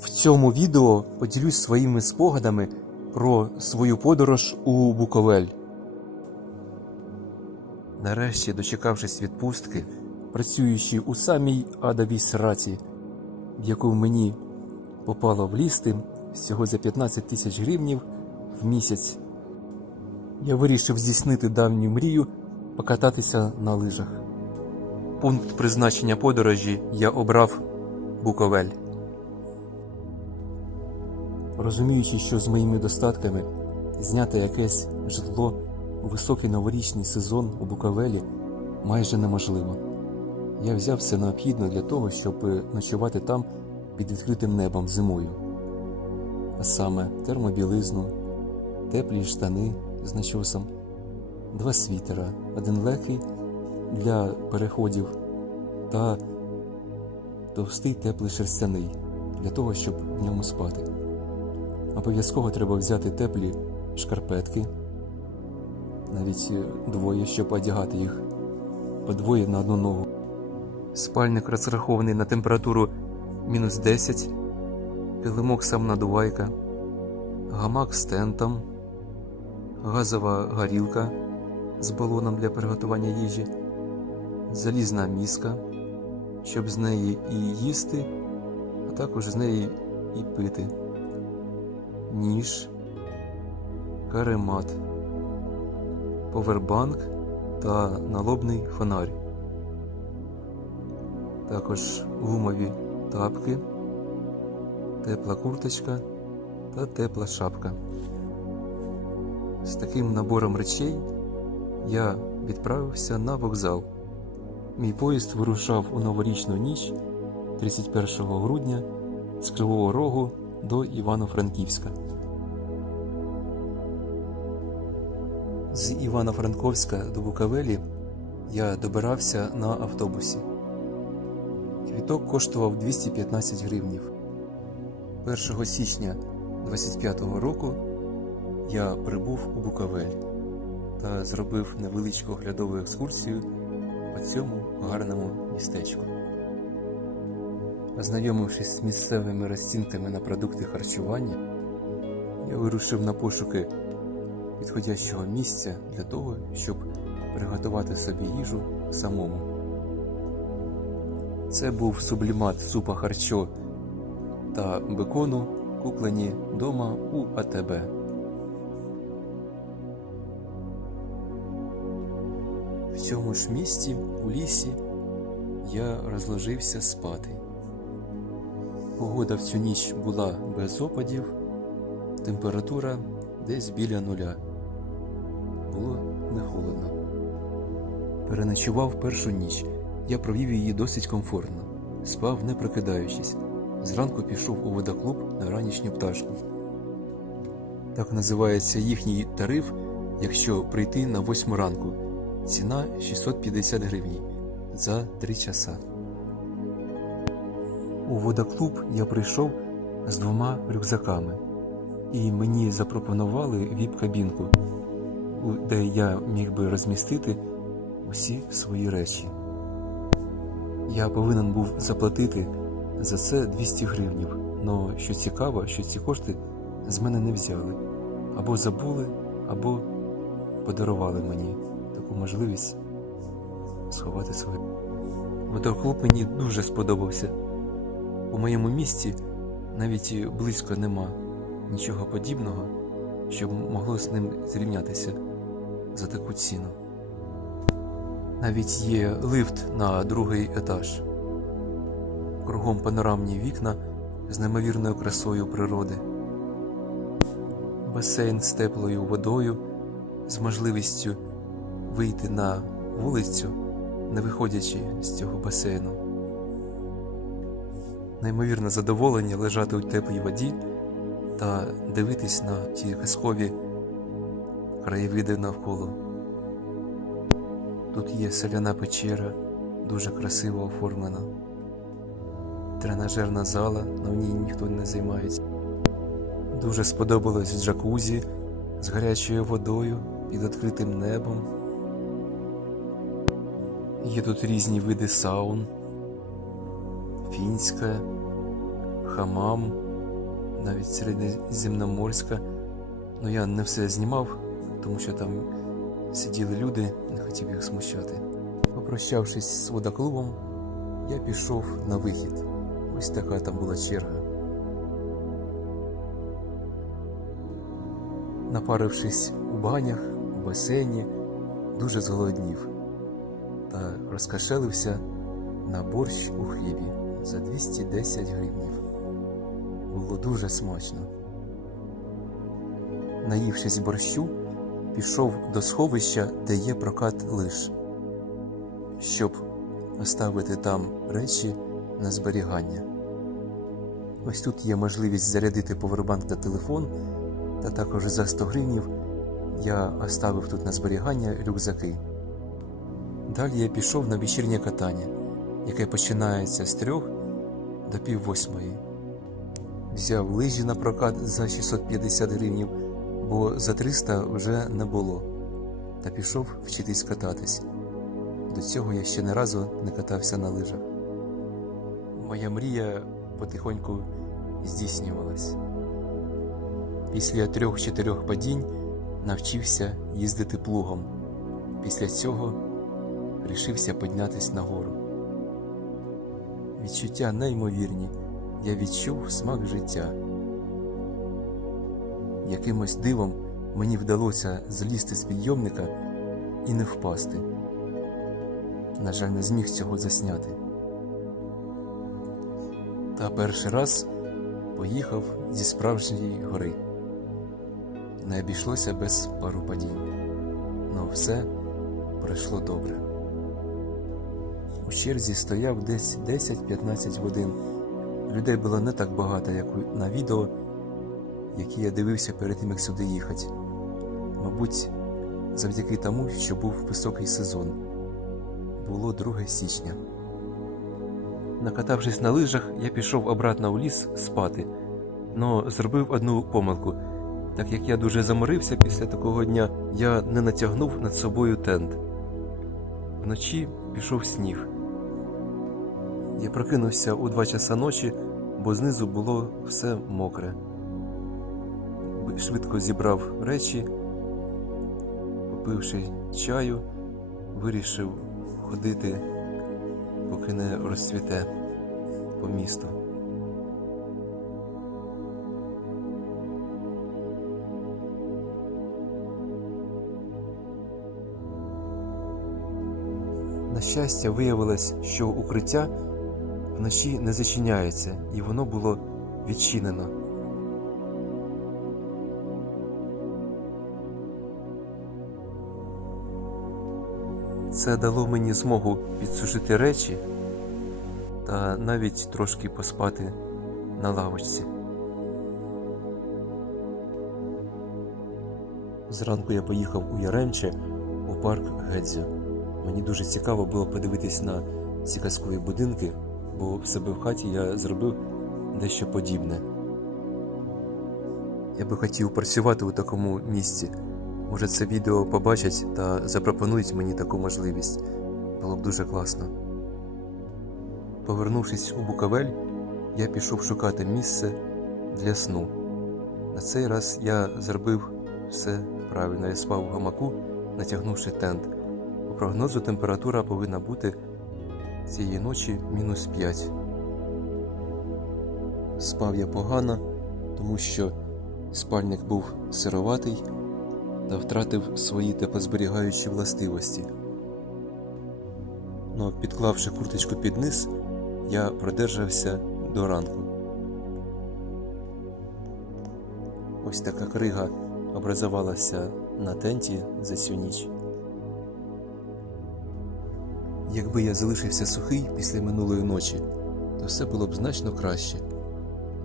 В цьому відео поділюсь своїми спогадами про свою подорож у Буковель. Нарешті, дочекавшись відпустки, працюючи у самій адовій сраці, в яку мені попало влізти всього за 15 тисяч гривнів в місяць, я вирішив здійснити давню мрію покататися на лижах. Пункт призначення подорожі я обрав Буковель. Розуміючи, що з моїми достатками зняти якесь житло у високий новорічний сезон у Буковелі майже неможливо. Я взяв все необхідне для того, щоб ночувати там під відкритим небом зимою. А саме термобілизну, теплі штани з начосом, два світера, один легкий для переходів та товстий теплий шерстяний для того, щоб в ньому спати. Обов'язково треба взяти теплі шкарпетки, навіть е, двоє, щоб одягати їх. По двоє на одну ногу. Спальник розрахований на температуру мінус 10, килимок самонадувайка, гамак з тентом, газова горілка з балоном для приготування їжі, залізна міска, щоб з неї і їсти, а також з неї і пити ніж, каремат, повербанк та налобний фонарь. Також гумові тапки, тепла курточка та тепла шапка. З таким набором речей я відправився на вокзал. Мій поїзд вирушав у новорічну ніч 31 грудня з Кривого Рогу до Івано-Франківська. З Івано-Франковська до Буковелі я добирався на автобусі. Квіток коштував 215 гривнів. 1 січня 25-го року я прибув у Буковель та зробив невеличку оглядову екскурсію по цьому гарному містечку. Ознайомившись з місцевими розцінками на продукти харчування, я вирушив на пошуки підходящого місця для того, щоб приготувати собі їжу самому. Це був сублімат супа харчо та бекону, куплені дома у АТБ. В цьому ж місці, у лісі, я розложився спати. Погода в цю ніч була без опадів, температура десь біля нуля. Було не холодно. Переночував першу ніч. Я провів її досить комфортно, спав не прокидаючись. Зранку пішов у водоклуб на ранішню пташку. Так називається їхній тариф, якщо прийти на 8 ранку. Ціна 650 гривень за 3 часа. У водоклуб я прийшов з двома рюкзаками, і мені запропонували віп-кабінку, де я міг би розмістити усі свої речі. Я повинен був заплатити за це 200 гривнів, но що цікаво, що ці кошти з мене не взяли. Або забули, або подарували мені таку можливість сховати своє. Водоклуб мені дуже сподобався. У моєму місті навіть близько нема нічого подібного, що могло з ним зрівнятися за таку ціну. Навіть є лифт на другий етаж. Кругом панорамні вікна з неймовірною красою природи, басейн з теплою водою, з можливістю вийти на вулицю, не виходячи з цього басейну. Неймовірне задоволення лежати у теплій воді та дивитись на ті казкові краєвиди навколо. Тут є соляна печера, дуже красиво оформлена. Тренажерна зала, на в ній ніхто не займається. Дуже сподобалось джакузі з гарячою водою під відкритим небом. Є тут різні види саун, фінська, хамам, навіть середземноморська. Ну я не все знімав, тому що там сиділи люди, не хотів їх смущати. Попрощавшись з водоклубом, я пішов на вихід. Ось така там була черга. Напарившись у банях, у басейні, дуже зголоднів та розкашелився на борщ у хлібі за 210 гривнів. Було дуже смачно. Наївшись борщу, пішов до сховища, де є прокат лиш, щоб оставити там речі на зберігання. Ось тут є можливість зарядити повербанк та телефон, та також за 100 гривнів я оставив тут на зберігання рюкзаки. Далі я пішов на вечірнє катання, яке починається з трьох до пів восьмої. Взяв лижі на прокат за 650 гривнів, бо за 300 вже не було, та пішов вчитись кататись. До цього я ще не разу не катався на лижах. Моя мрія потихоньку здійснювалась. Після трьох-чотирьох падінь навчився їздити плугом. Після цього рішився піднятись нагору. Відчуття неймовірні. Я відчув смак життя. Якимось дивом мені вдалося злізти з підйомника і не впасти. На жаль, не зміг цього засняти. Та перший раз поїхав зі справжньої гори. Не обійшлося без пару падінь. Но все пройшло добре. У черзі стояв десь 10-15 годин. Людей було не так багато, як на відео, які я дивився перед тим, як сюди їхати. Мабуть, завдяки тому, що був високий сезон. Було 2 січня. Накатавшись на лижах, я пішов обратно у ліс спати, но зробив одну помилку. Так як я дуже заморився після такого дня, я не натягнув над собою тент. Вночі пішов сніг. Я прокинувся у 2 часа ночі, бо знизу було все мокре. Швидко зібрав речі, попивши чаю, вирішив ходити, поки не розцвіте по місту. На щастя, виявилось, що укриття вночі не зачиняється, і воно було відчинено. Це дало мені змогу підсушити речі та навіть трошки поспати на лавочці. Зранку я поїхав у Яремче у парк Гедзю. Мені дуже цікаво було подивитись на ці казкові будинки, бо в себе в хаті я зробив дещо подібне. Я би хотів працювати у такому місці. Може, це відео побачать та запропонують мені таку можливість. Було б дуже класно. Повернувшись у Буковель, я пішов шукати місце для сну. На цей раз я зробив все правильно. Я спав у гамаку, натягнувши тент. По прогнозу температура повинна бути цієї ночі мінус 5. Спав я погано, тому що спальник був сироватий та втратив свої теплозберігаючі властивості. Но підклавши курточку під низ, я продержався до ранку. Ось така крига образувалася на тенті за цю ніч. Якби я залишився сухий після минулої ночі, то все було б значно краще.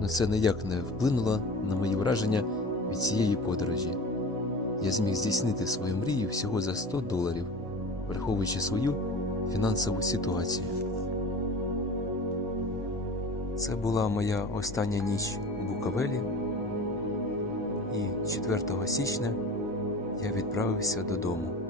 Но це ніяк не вплинуло на мої враження від цієї подорожі. Я зміг здійснити свою мрію всього за 100 доларів, враховуючи свою фінансову ситуацію. Це була моя остання ніч у Буковелі, і 4 січня я відправився додому.